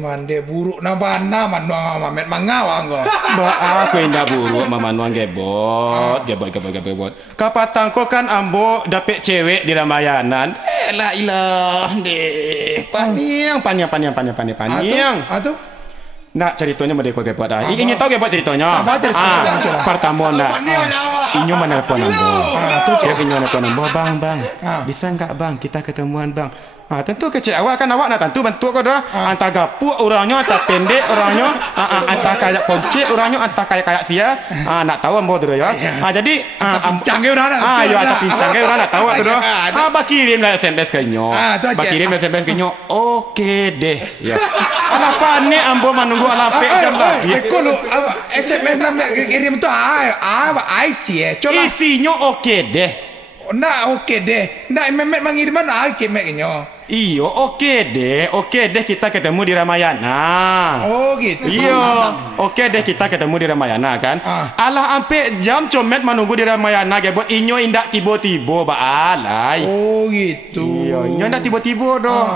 mande buruk na bana manuang mamet mangawang go. Ba aku indah buruk mamanuang gebot. Kapatang ko kan ambo dapet cewek di Ramayana. La ilah deh. Paniang. Atuh? Nak ceritanya merdeka gebot dah. Ingin tahu gebot ceritanya? Apa ceritanya? Pertama nak. Inyo mana telepon ambo. Siapa inyo telepon ambo? Bang. Bisa enggak bang? Kita ketemuan bang. Tentu kecil awak kan awak nak tentu bantu kau dah. Antara gapuk orangnya, antara pendek orangnya, antara kayak kunci orangnya, antara kayak sia. Nak tahu ambo tu ya. Jadi Pincang ke orang nak. yo ada pincang ke orang nak tahu tu dah. Abah kirim lah SMS ke inyo. Kirim SMS ke inyo. Oke deh. Ya. Apa ni ambo menunggu alampe jam lagi. Kalau SMS nak kirim tu ai sih. Coba. Isinya oke deh. Nak okey deh. Nak memet mangiriman cemek inyo. Iyo, oke deh kita ketemu di Ramayana. Oh gitu. Iya, oke deh kita ketemu di Ramayana kan. Alah ampe jam comet menunggu di Ramayana gebot inyo indak tiba-tiba ba alai. Oh gitu. Iya, inyo indak tiba-tiba doh.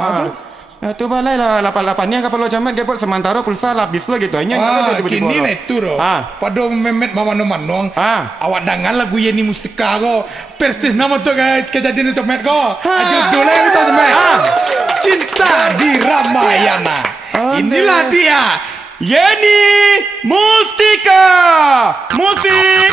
Nah, tu balai lah 88-nya kapal lo comet gebot sementara pulsa habis lo gitu. Inyo indak tiba-tiba. Kini netu doh. Pada memet mamanu-manong. Awak dangan lagu Yeni Mustika go. Persis nama tu kejadian itu comet go. Judulnya itu comet. Cinta di Ramayana. Inilah dia. Yeni Mustika. Musik.